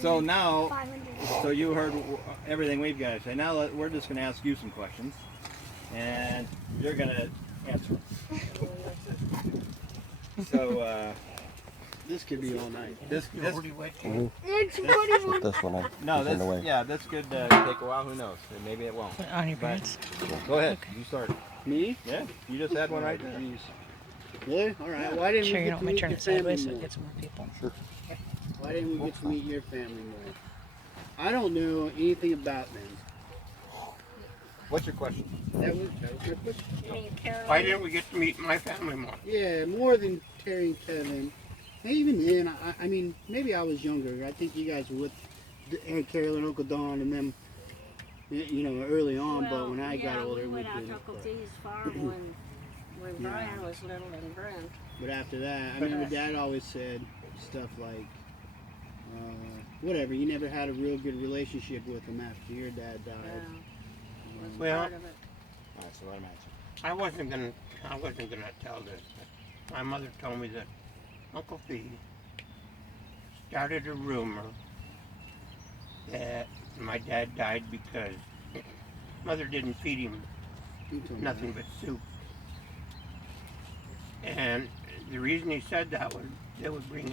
So now, so you heard everything we've got to say. Now we're just going to ask you some questions, and you're going to answer them. So this could be all night. this It's This one I no, is in the way. yeah, this could take a while. Who knows? Maybe it won't. on your pants. Go ahead. You start. Me? Yeah, you just had one right there. Jeez. Really? All right. Why didn't Sure, we you get don't to want me meet to turn your it family sideways so it more? gets more people. Why didn't we get to meet your family more? I don't know anything about them. What's your question? That was my question. Why didn't we get to meet my family more? Yeah, more than Terry and Kevin. And even then, I mean, maybe I was younger. I think you guys were with Aunt Carol and Uncle Don and them, you know, early on. But when I got older, we we went out to didn't. Uncle D's farm when Brian was little and Brent. But after that, I mean, my dad always said stuff like, whatever, you never had a real good relationship with him after your dad died. Was Well, part of it. All right, so let him answer. I wasn't gonna tell this, but my mother told me that Uncle Fee started a rumor that my dad died because mother didn't feed him You told me nothing but soup. And the reason he said that was they would bring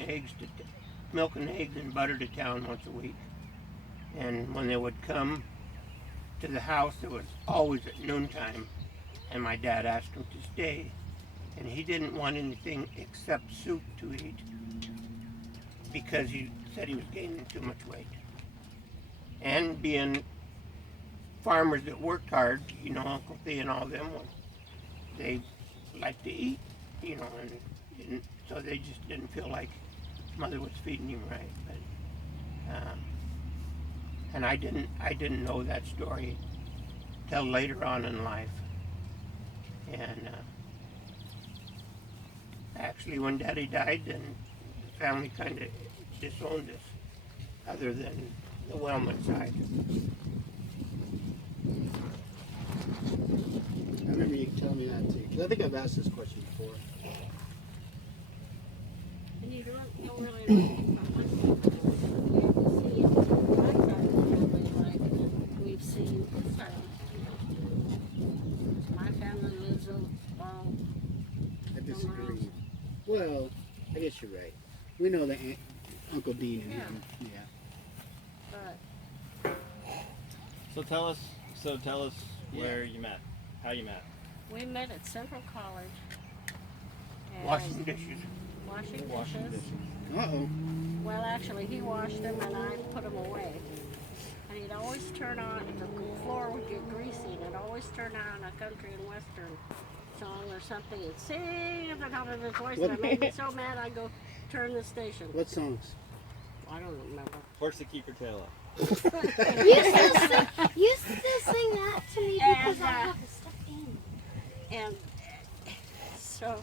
milk and eggs and butter to town once a week. And when they would come to the house, it was always at noontime. And my dad asked him to stay. And he didn't want anything except soup to eat because he said he was gaining too much weight. And being farmers that worked hard, you know, Uncle Thea and all them, they liked to eat, you know, and so they just didn't feel like mother was feeding him right. But, and I didn't know that story till later on in life. And actually, when Daddy died, then the family kind of disowned us, other than the Wellman side. I remember you telling me that too. 'Cause I think I've asked this question before. And you don't really know anything about one family. You see my side of the family like we've seen this side of the family. My family lives all I disagree. Well, I guess you're right. We know that Uncle Dean and him. Yeah. but So tell us where you met, how you met. we met at Central College. And Washing dishes. Washing dishes. Uh-oh. Well, actually, he washed them and I put them away. And he'd always turn on, the floor would get greasy, and I'd always turn on a country and western song or something and sing at the top of his voice. And it made me so mad I'd go turn the station. What songs? I don't remember. Horse to keep your tail up. You used to sing that to me because I have a stuffed animal. And so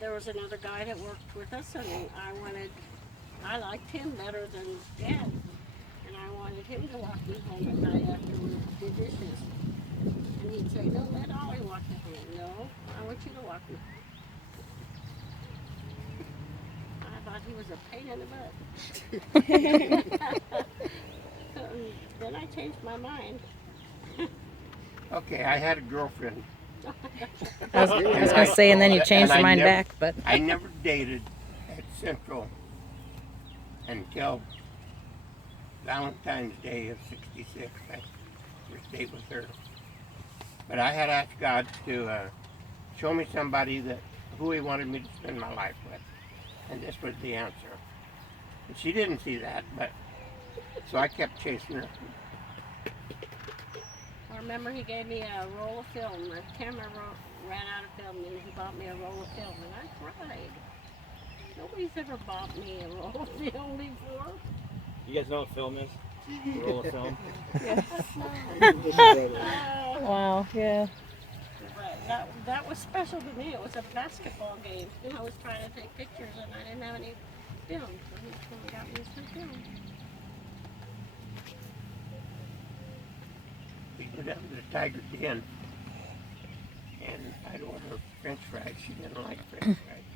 there was another guy that worked with us, and I liked him better than Dad. And I wanted him to walk me home at night after we did dishes. And he'd say, no, let Ollie walk me home. No, I want you to walk me home. I thought he was a pain in the butt. Then I changed my mind. Okay, I had a girlfriend. I was going to say, and then you changed And I your mind never- back, but I never dated at Central until Valentine's Day of '66. I first date with her. But I had asked God to show me somebody who He wanted me to spend my life with, and this was the answer. And she didn't see that, but so I kept chasing her. I remember he gave me a roll of film. The camera ran out of film, and he bought me a roll of film, and I cried. Nobody's ever bought me a roll of film before. You guys know what film is? A roll of film. wow, yeah. But that was special to me. It was a basketball game, and I was trying to take pictures, and I didn't have any film, so he got me some film. We'd go down to the Tiger Den, and I'd order French fries. She didn't like French fries.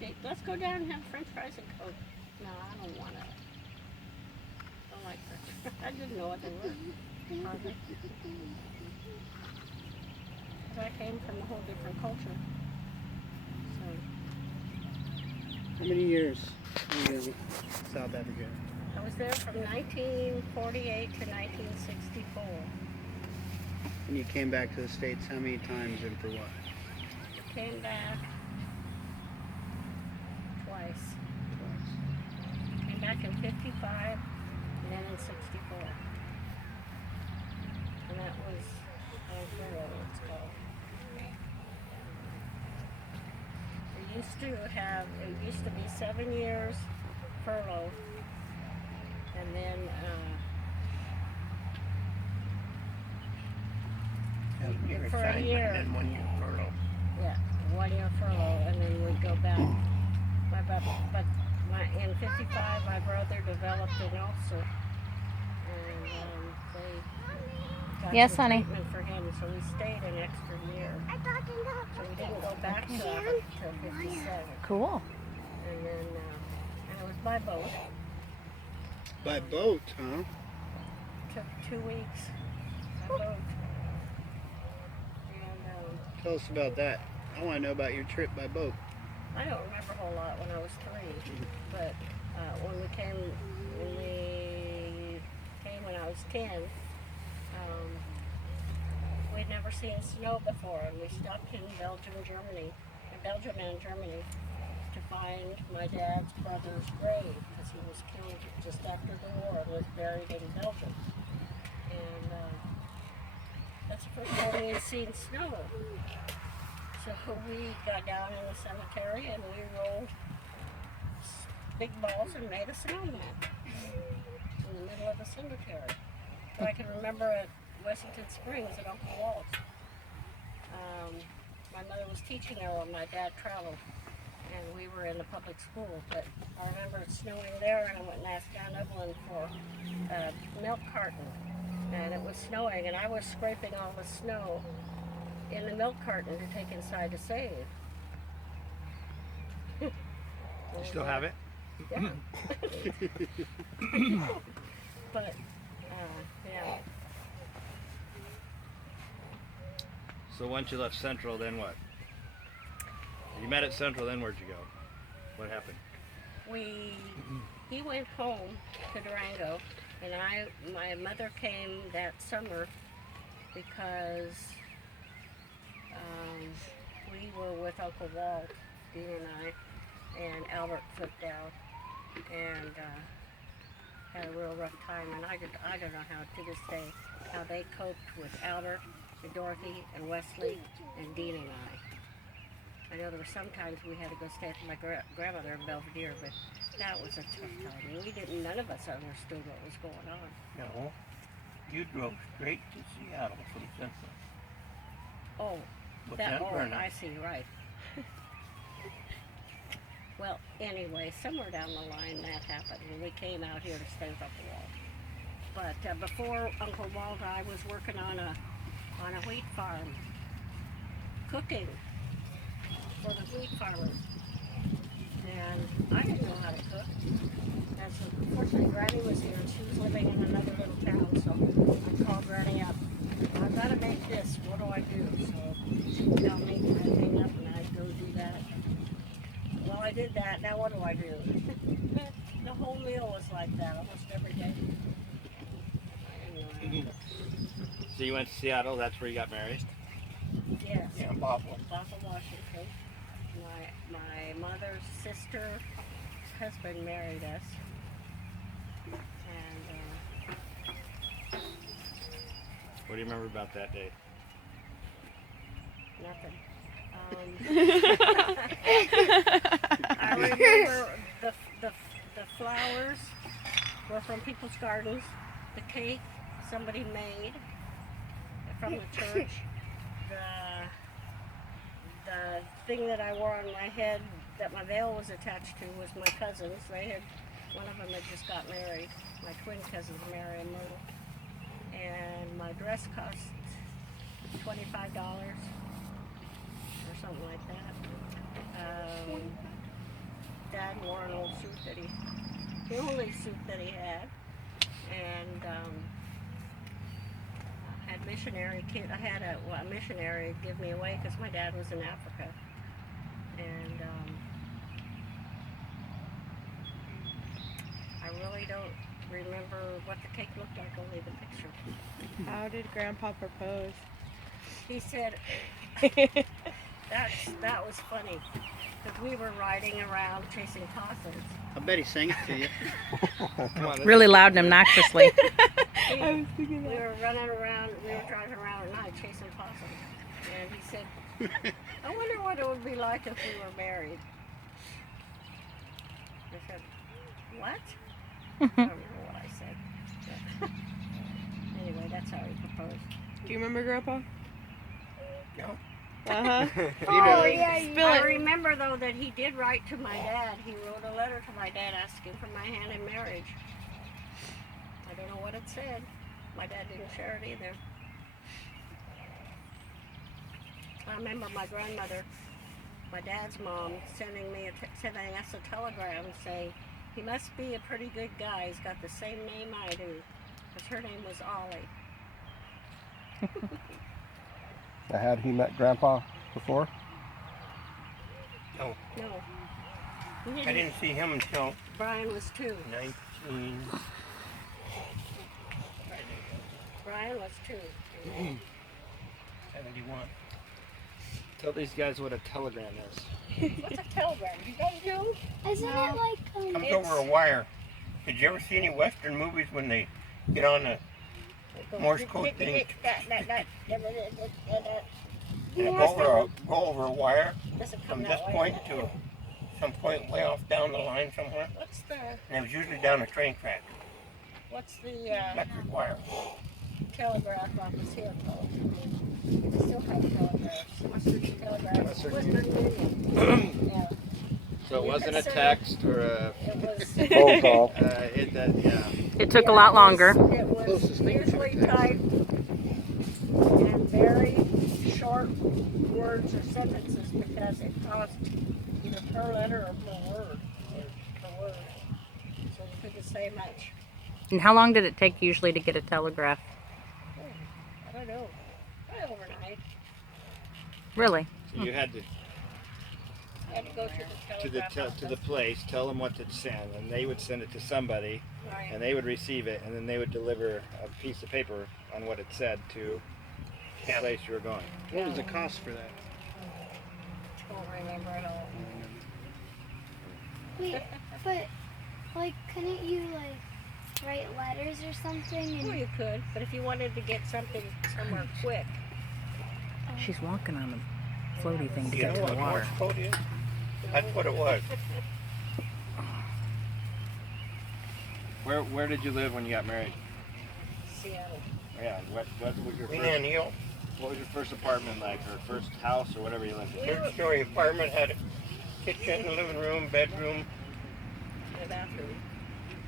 See, let's go down and have French fries and Coke. No, I don't want it. I don't like that. I didn't know what they were. Hardly. 'Cause I came from a whole different culture. So How many years were you in South Africa? I was there from 1948 to 1964. When you came back to the States, how many times and for what? Came back twice. Twice. Came back in 55 and then in 64. And that was furlough, it's called. It used to be 7 years furlough. And then You're for a assignment year. and then 1 year furlough. yeah, 1 year furlough, and then we'd go back. In 55, my brother developed an ulcer, and they got Yes, some honey. treatment for him, so we stayed an extra year. So we didn't go back to it until 57, Cool. and then and it was by boat. By boat, huh? Took 2 weeks by boat. And Tell us about that. I want to know about your trip by boat. I don't remember a whole lot when I was 3, but when we came when I was 10, we'd never seen snow before, and we stopped in Belgium and Germany to find my dad's brother's grave, because he was killed just after the war and was buried in Belgium. And that's the first time we had seen snow. So we got down in the cemetery and we rolled big balls and made a snowman in the middle of the cemetery. So I can remember at Wessington Springs at Uncle Walt's. My mother was teaching there when my dad traveled, and we were in the public school. But I remember it snowing there, and I went and asked Aunt Evelyn for a milk carton, and it was snowing, and I was scraping all the snow in the milk carton to take inside to save. You still have it? Yeah. But, yeah. So once you left Central, then what? You met at Central, then where'd you go? What happened? He went home to Durango, and my mother came that summer because we were with Uncle Walt, Dean and I, and Albert flipped out and had a real rough time. And I don't know how to this day how they coped with Albert and Dorothy and Wesley and Dean and I. I know there were some times we had to go stay with my grandmother in Belvedere, but that was a tough time. None of us understood what was going on. No. You drove straight to Seattle from Central. Oh, With them or not? I see, right. Well, anyway, somewhere down the line that happened when we came out here to stay with Uncle Walt. But before Uncle Walt, I was working on a wheat farm, cooking for the wheat farmers. And I didn't know how to cook. And so, fortunately, Granny was here, and she was living in another little town, so I called Granny up. I've got to make this. What do I do? So she would tell me, and I'd hang up, and I'd go do that. Well, I did that. Now what do I do? The whole meal was like that almost every day. I didn't know. So you went to Seattle, that's where you got married? Yes. Yeah, Bothell. Bothell, Washington. My mother's sister's husband married us. And What do you remember about that day? nothing. I remember the flowers were from people's gardens. The cake somebody made from the church. The thing that I wore on my head that my veil was attached to was my cousins. One of them had just got married. My twin cousins, Mary and Myrtle. And my dress cost $25 or something like that. Dad wore an old suit that he the only suit that he had. And I had missionary kid. I had a missionary give me away because my dad was in Africa. And I really don't remember what the cake looked like, only the picture. How did Grandpa propose? He said, that was funny, because we were riding around chasing possums. I bet he sang it to you. Come on, Really loud and obnoxiously. I was thinking We that. were running around, we were driving around at night chasing possums. And he said, I wonder what it would be like if we were married. I said, what? I don't remember what I said. But anyway, that's how he proposed. Do you remember Grandpa? No. Uh-huh. Oh, yeah, Spill I it. remember though that he did write to my dad. He wrote a letter to my dad asking for my hand in marriage. I don't know what it said. My dad didn't share it either. I remember my grandmother, my dad's mom, sending us a telegram saying, he must be a pretty good guy. He's got the same name I do. Because her name was Ollie. Had he met Grandpa before? No. No. I didn't see him until Brian was 2. 19. Brian was 2. 71. Tell these guys what a telegram is. What's a telegram? You don't know? Isn't it like Comes It's- over a wire. Did you ever see any Western movies when they get on the Morse code thing and go over a wire Doesn't come from that this way. point to some point way off down the line somewhere? What's the And it was usually down a train track, electric wire. telegraph office here called? They still have telegraphs. Western Telegraph. Western Union. Yeah. So it You wasn't a consider- text or a. It was. Phone call. Yeah. It took a lot longer. It was Closest thing to usually text. typed and very short words or sentences because it cost either per letter or per word. So you couldn't say much. And how long did it take usually to get a telegraph? I don't know. Probably overnight. Really? So you had to I had to go to the telegraph to the place, tell them what to send, and they would send it to somebody, Right. and they would receive it, and then they would deliver a piece of paper on what it said to the place you were going. What was the cost for that? Don't remember at all. wait, but like, couldn't you like write letters or something? Well, And you could, but if you wanted to get something somewhere quick, She's walking on the floaty thing to You get know to the what Morse water. code is? That's what it was. Where did you live when you got married? Seattle. Yeah. What was your Queen first, Anne Hill, what was your first apartment like, or first house, or whatever you lived in? third-story apartment, had a kitchen, living room, bedroom, In the bathroom.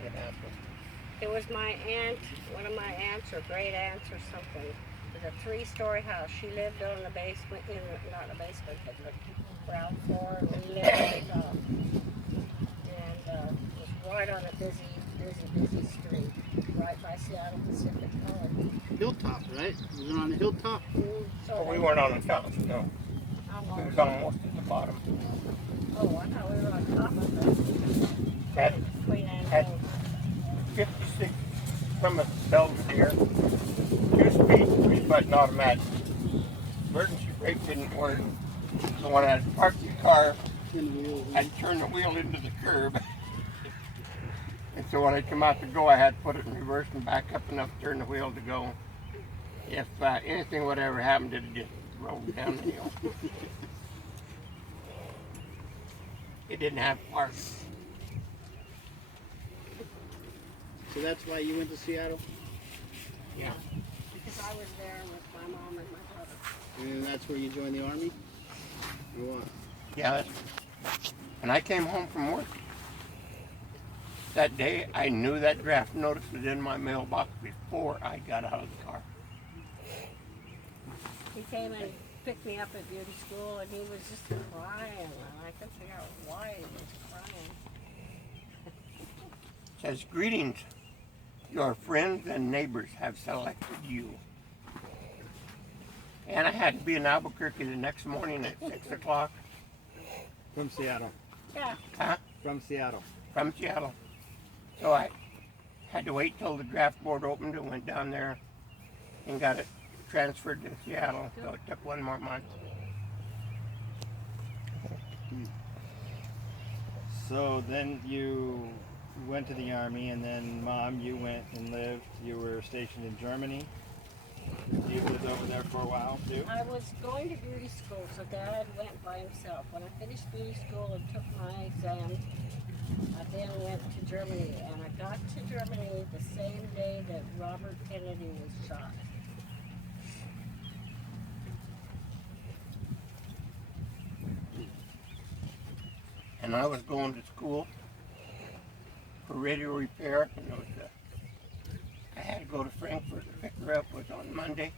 and a bathroom. It was my aunt, one of my aunts or great aunts or something. It was a 3-story house. She lived on the basement, not the basement, but the ground floor, and we lived at the top. And it was right on a busy street, right by Seattle Pacific College. Hilltop, right? Was it on the hilltop? But we weren't on the top, no. We was almost at the bottom. Oh, I thought we were on top of Had the Queen Anne Had- Hill. 56 from a Belvedere, 2-speed, 3-button automatic. Emergency brake didn't work, so when I parked the car, In the wheels. I'd turn the wheel into the curb. And so when I come out to go, I had to put it in reverse and back up enough to turn the wheel to go. If anything would ever happen, it'd just roll down the hill. It didn't have parts. So that's why you went to Seattle? Yeah. Because I was there with my mom and my brother. And that's where you joined the army? Or what? Yeah. When I came home from work that day, I knew that draft notice was in my mailbox before I got out of the car. He came and picked me up at beauty school and he was just crying. And I couldn't figure out why he was crying. says, "Greetings. Your friends and neighbors have selected you." And I had to be in Albuquerque the next morning at 6 o'clock. From Seattle. Yeah. Huh? From Seattle. From Seattle. So I had to wait till the draft board opened and went down there and got it transferred to Seattle. So it took 1 more month. So then you went to the Army, and then Mom, you went and lived, you were stationed in Germany. You lived over there for a while too? I was going to beauty school, so Dad went by himself. When I finished beauty school and took my exam, I then went to Germany, and I got to Germany the same day that Robert Kennedy was shot. And I was going to school for radio repair, and it was I had to go to Frankfurt to pick her up. It was on Monday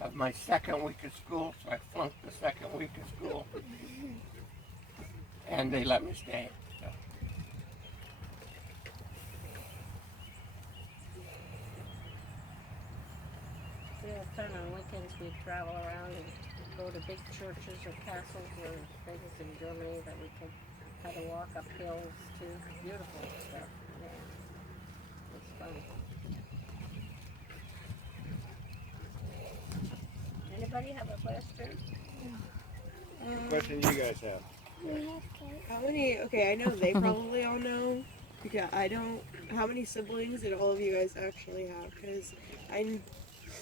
of my second week of school, so I flunked the second week of school. And they let me stay. So. Yeah, kind of on weekends we travel around and go to big churches or castles or things in Germany that we could kind of walk up hills to. Beautiful stuff. Yeah. It's fun. Anybody have a question? What question do you guys have? We have cake. How many? Okay, I know they probably all know. Because I don't. How many siblings did all of you guys actually have? Because I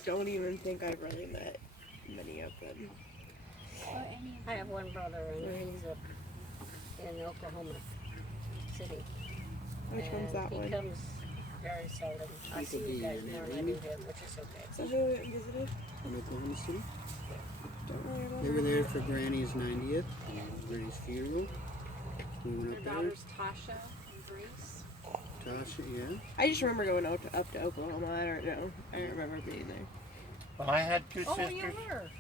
don't even think I've really met many of them. Or any I have one brother, and he's up in Oklahoma City. Which one's that he one? comes very seldom. I He see could you be guys in more there, than I wouldn't do him, which is okay. So who went and visited? From Oklahoma City. Don't worry about They it. were there for Granny's 90th, and Granny's funeral. We went up there. Tasha and Grace. Tasha, yeah. I just remember going up to Oklahoma. I don't know. I don't remember being there. Well, I had 2 Oh, you sisters, were.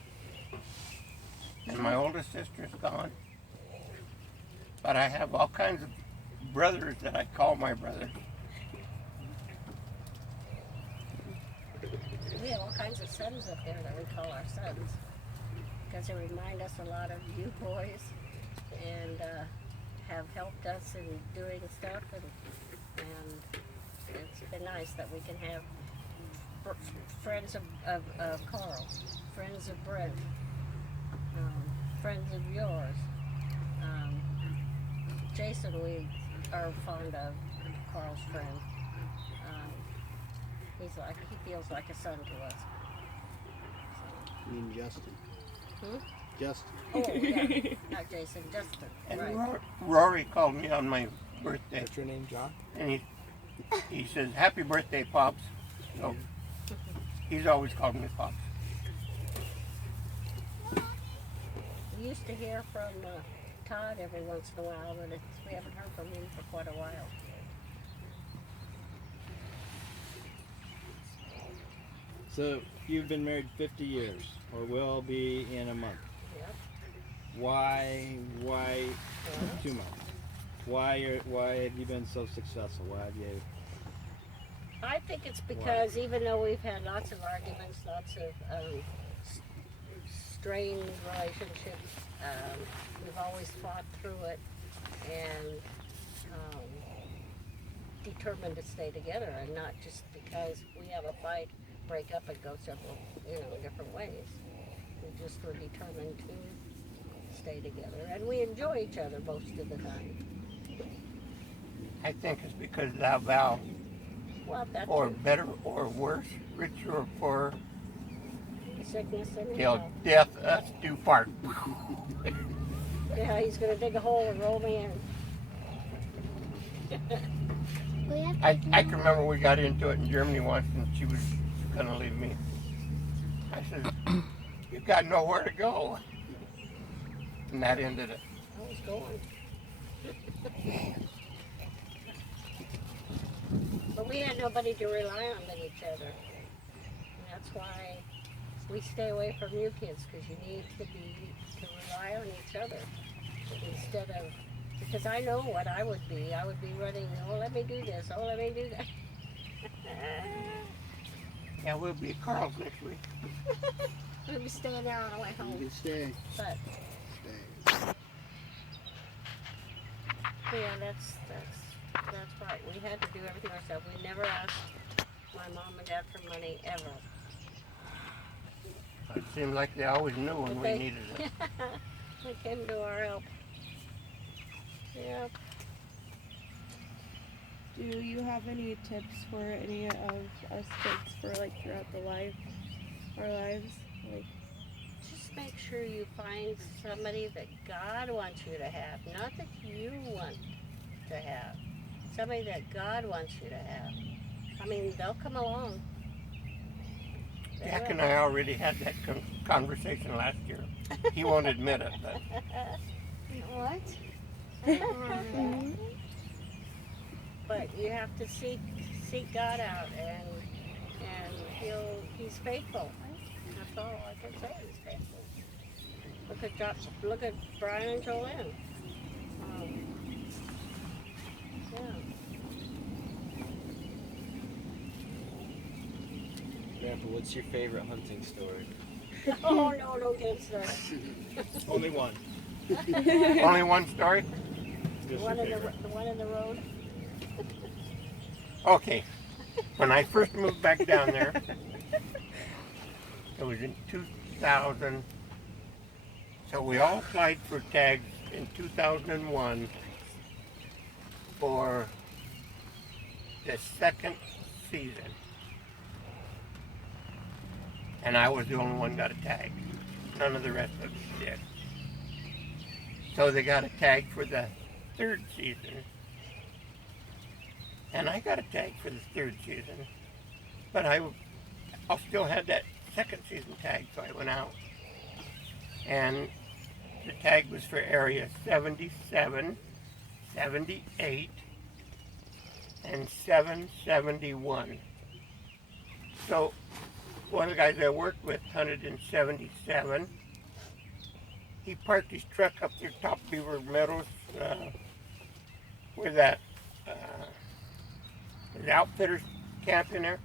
and my oldest sister's gone. But I have all kinds of brothers that I call my brothers. We have all kinds of sons up there that we call our sons because they remind us a lot of you boys and have helped us in doing stuff, and it's been nice that we can have friends of Carl, friends of Brent, friends of yours. Jason, we are fond of, Carl's friend. He feels like a son to us. I mean Justin. Hmm? Justin. Oh, yeah. Not Jason, Justin. And Right. Rory called me on my birthday, What's your name, John? and he says, "Happy birthday, Pops." So he's always called me Pops. We used to hear from Todd every once in a while, but we haven't heard from him for quite a while. So you've been married 50 years, or will be in a month. Yep. Why 2 months? Why have you been so successful? Why have you? I think it's because even though we've had lots of arguments, lots of strained relationships, we've always fought through it and determined to stay together, and not just because we have a fight, break up and go several, different ways. We just were determined to stay together, and we enjoy each other most of the time. I think it's because of that vow, Well, that or too. better or worse, richer or poorer, Sickness and till health. death us do part. Yeah, he's gonna dig a hole and roll me in. We have I cake can now. remember we got into it in Germany once, and she was gonna leave me. I said, "You've got nowhere to go," and that ended it. I was going. But we had nobody to rely on but each other. And that's why we stay away from you kids, because you need to rely on each other instead of Because I know what I would be. I would be running, oh, let me do this, oh, let me do that. Yeah, we'll be at Carl's next week. We'll be staying there on the way You home. can stay. But Stay. yeah, that's right. We had to do everything ourselves. We never asked my mom and dad for money ever. It seemed like they always knew when But we they- needed it. They came to our help. Yep. Do you have any tips for any of us kids for like throughout our lives? Like, Just make sure you find somebody that God wants you to have, not that you want to have. Somebody that God wants you to have. I mean, they'll come along. They Jack will. and I already had that conversation last year. He won't admit it, but What? But you have to seek God out, and He's faithful. That's all I can say. He's faithful. Look at Brian and Jolene. Yeah. Grandpa, what's your favorite hunting story? Oh no, don't get started. Only one. only one story? The Just one your in the favorite. one in the road. Okay. When I first moved back down there, it was in 2000. So we all applied for tags in 2001 for the second season. And I was the only one got a tag. None of the rest of us did. So they got a tag for the third season. And I got a tag for the third season. But I still had that second season tag, so I went out. And the tag was for area 77, 78, and 771. So one of the guys I worked with hunted in 77. He parked his truck up there top Beaver Meadows where that the outfitters camp in there.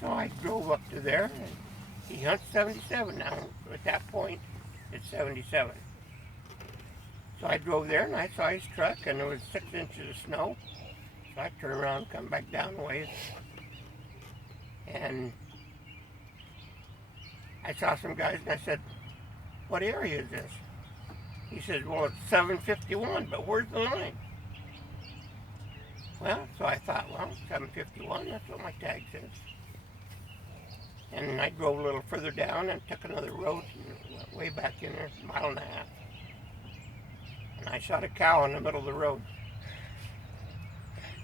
So I drove up to there, and he hunts 77 now. At that point, it's 77. So I drove there, and I saw his truck, and there was 6 inches of snow. So I turned around and come back down a ways. And I saw some guys, and I said, "What area is this?" He said, "Well, it's 751, but where's the line?" Well, so I thought, well, 751, that's what my tag says. And I drove a little further down and took another road and went way back in there, a mile and a half. And I shot a cow in the middle of the road,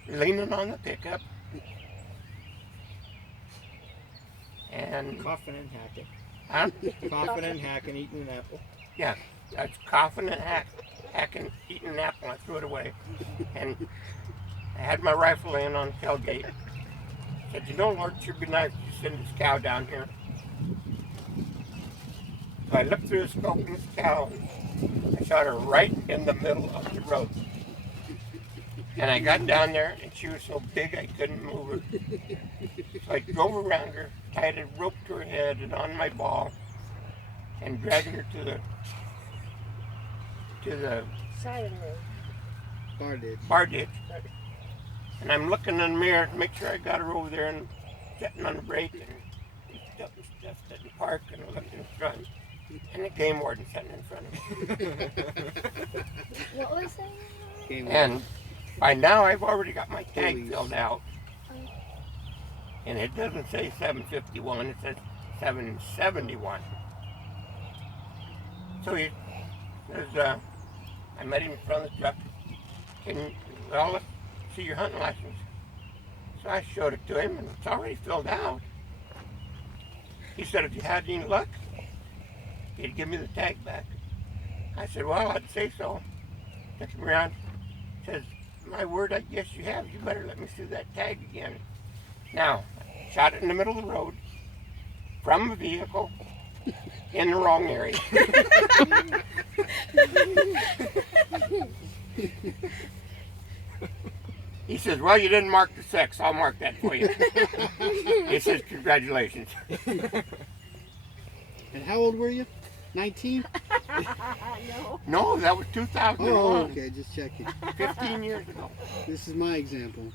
leaning on the pickup. And Coughing and hacking. huh? Coughing and hacking, eating an apple. Yeah, I was coughing and hacking, eating an apple. I threw it away. And I had my rifle in on the tailgate. I said, Lord, it should be nice to send this cow down here. So I looked through the scope of this cow, and I shot her right in the middle of the road. And I got down there, and she was so big I couldn't move her. So I drove around her, tied a rope to her head and on my ball, and dragged her to the Side of the road. Bar did. bar ditch. And I'm looking in the mirror to make sure I got her over there and sitting on the brake and stuff, sitting park and looking in front. And the game warden sitting in front of me. What was that? Game And by now I've already got my tag Police. filled out. And it doesn't say 751, it says 771. So he says, I met him in front of the truck. Well, let's see your hunting license. So I showed it to him, and it's already filled out. He said, if you had any luck, he'd give me the tag back. I said, well, I'd say so. Took him around. Says, my word, I guess you have. You better let me see that tag again. Now, I shot it in the middle of the road, from a vehicle, in the wrong area. He says, well, you didn't mark the sex. I'll mark that for you. He says, congratulations. And how old were you? 19? No. No, that was 2001. Oh, okay, just checking. 15 years ago. This is my example.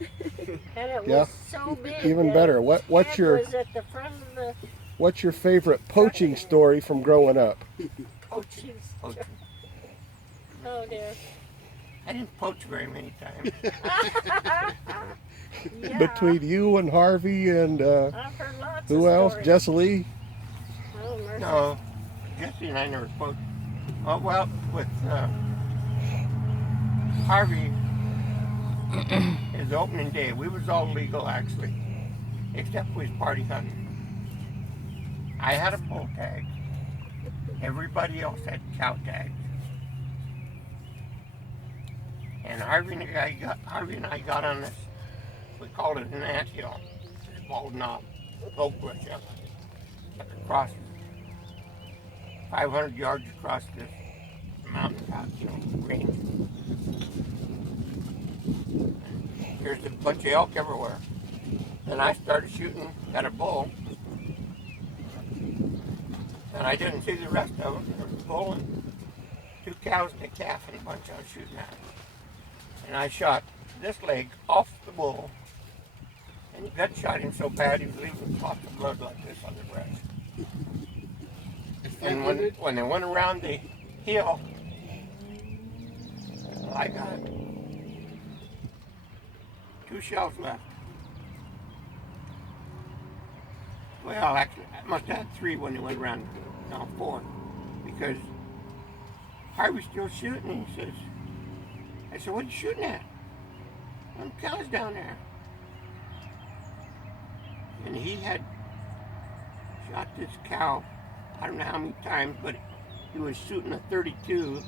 And it Yeah. was so big. Even that better. What's Ed your was at the front of the what's your favorite poaching story from growing up? poaching. Poaching. Oh dear. I didn't poach very many times. Yeah. Between you and Harvey and I've heard lots who of else? stories. Jesse Lee? Oh, mercy. No, Jesse and I never poached. Oh, well, with Harvey, his opening day, we was all legal actually, except we was party hunting. I had a bull tag. Everybody else had cow tags. And Harvey and I got on this, we called it an anthill, this bald knob, oak bush up across 500 yards across this mountaintop, range. And there's a bunch of elk everywhere. Then I started shooting at a bull, and I didn't see the rest of them. There was a bull and 2 cows and a calf and a bunch I was shooting at. And I shot this leg off the bull, and he gut shot him so bad he was leaving lots of blood like this on the breast. And when they went around the hill, I got 2 shells left. Well, actually, I must have had 3 when they went around. No, 4. Because Harvey's still shooting, and he says, I said, what are you shooting at? Them cows down there. And he had shot this cow, I don't know how many times, but he was shooting a 32,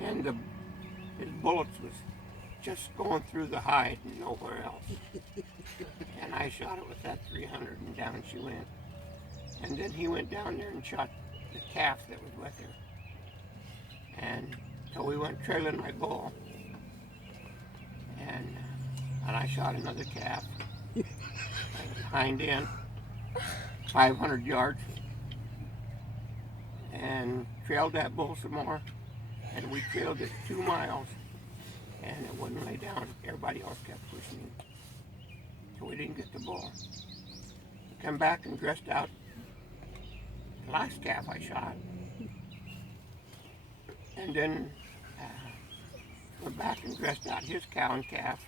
and his bullets was just going through the hide and nowhere else. And I shot it with that 300, and down she went. And then he went down there and shot the calf that was with her. And so we went trailing my bull, and I shot another calf, hind end, 500 yards, and trailed that bull some more, and we trailed it 2 miles, and it wouldn't lay down. Everybody else kept pushing it, so we didn't get the bull. Come back and dressed out the last calf I shot, and then went back and dressed out his cow and calf,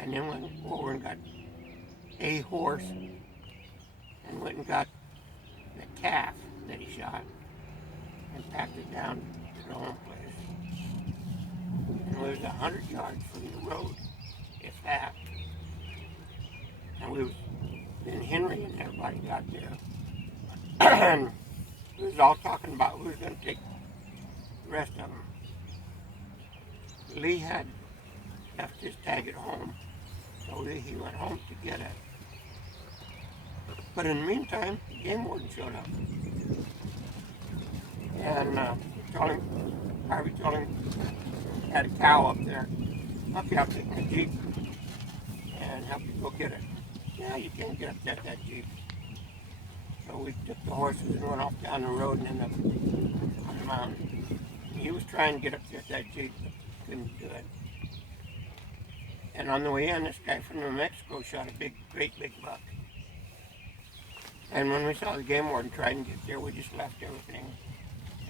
and then went over and got a horse, and went and got the calf that he shot, and packed it down to the home place. And it was 100 yards from the road, if that. And we was, then Henry and everybody got there, and we was all talking about who was going to take the rest of them. Lee had left his tag at home, so he went home to get it. But in the meantime, the game warden showed up. And Harvey told him, he had a cow up there. Okay, I'll take my Jeep and help you go get it. Yeah, you can't get up there that Jeep. So we took the horses and went off down the road and ended up on the mountain. He was trying to get up there that Jeep, but couldn't do it. And on the way in, this guy from New Mexico shot a great big buck. And when we saw the game warden trying to get there, we just left everything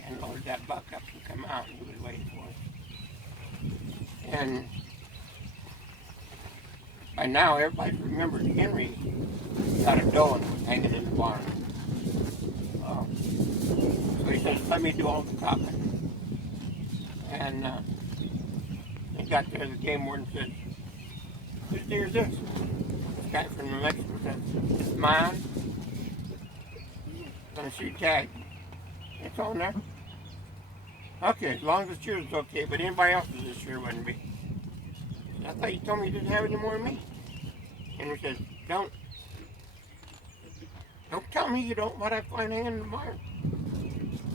and loaded that buck up and come out, and he was waiting for us. And by now, everybody remembered Henry got a doe and was hanging in the barn. So he says, let me do all the talking. And he got there, the game warden said, whose deer is this? This guy from New Mexico said, it's mine. I'm gonna see your tag. It's on there. Okay, as long as it's yours, it's okay, but anybody else's this year wouldn't be. I thought you told me you didn't have any more than me. Henry says, don't. Don't tell me you don't what I find hanging in the barn.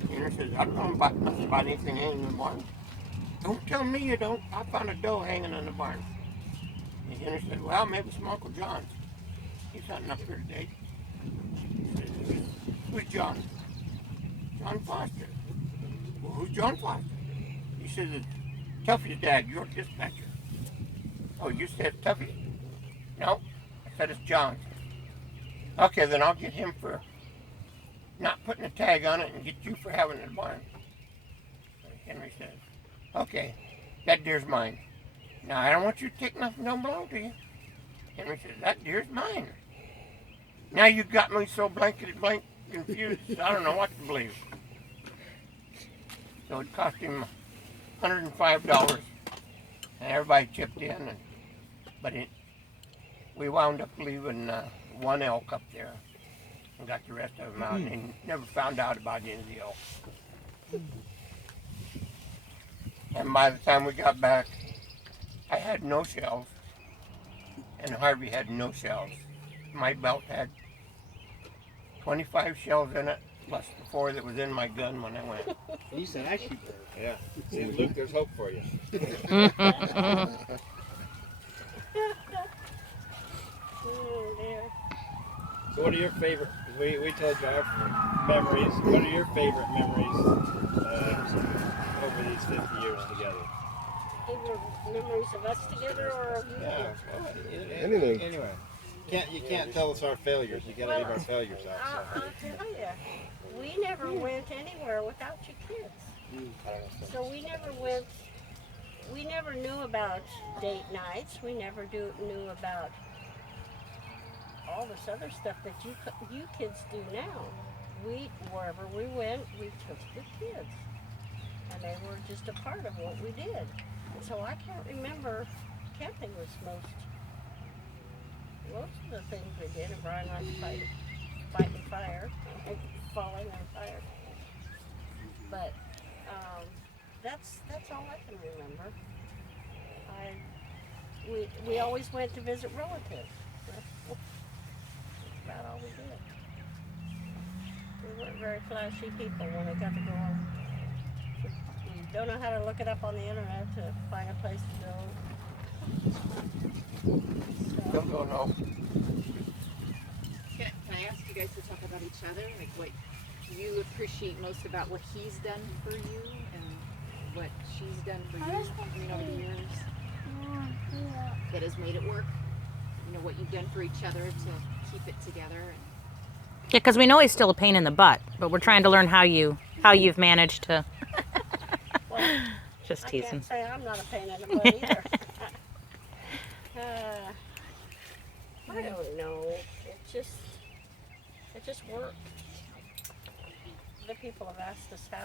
Henry says, I don't know about nothing about anything hanging in the barn. Don't tell me you don't. I found a doe hanging in the barn. And Henry said, well, maybe it's from Uncle John's. He's hunting up here today. He said, who's John? John Foster. Well, who's John Foster? He says, it's Tuffy's dad, your dispatcher. Oh, you said Tuffy? No, I said it's John. Okay, then I'll get him for not putting a tag on it and get you for having it in the barn. Henry says, okay, that deer's mine. Now, I don't want you to take nothing that don't belong to you. Henry says, that deer's mine. Now you got me so blankety blank confused, I don't know what to believe. So it cost him $105, and everybody chipped in, but we wound up leaving one elk up there and got the rest of them out, and never found out about any of the elk. And by the time we got back, I had no shells, and Harvey had no shells. My belt had 25 shells in it, plus the 4 that was in my gun when I went. You said I shoot bird. Yeah. See, Luke, there's hope for you. Oh, dear. So what are your favorite, we told you our memories, what are your favorite memories over these 50 years together? Either memories of us together or of you. Yeah, Anything. anyway. You can't tell us our failures, you gotta leave our failures out. I'll tell you, we never went anywhere without you kids. So we never knew about date nights. We never knew about all this other stuff that you kids do now. Wherever we went, we took the kids. And they were just a part of what we did. And so I can't remember, camping was most of the things we did. And Brian liked to fight in fire, and falling in fire. But that's all I can remember. We always went to visit relatives. That's about all we did. We weren't very flashy people when we got to go on. We don't know how to look it up on the internet to find a place to go. Don't go no. Can I ask you guys to talk about each other? Like what you appreciate most about what he's done for you and what she's done for you, over the years that has made it work? You know, what you've done for each other to keep it together. Yeah, because we know he's still a pain in the butt, but we're trying to learn how you've managed to. Well, Just I teasing. can't say I'm not a pain in the butt either. I don't know. It just worked. The people have asked us how.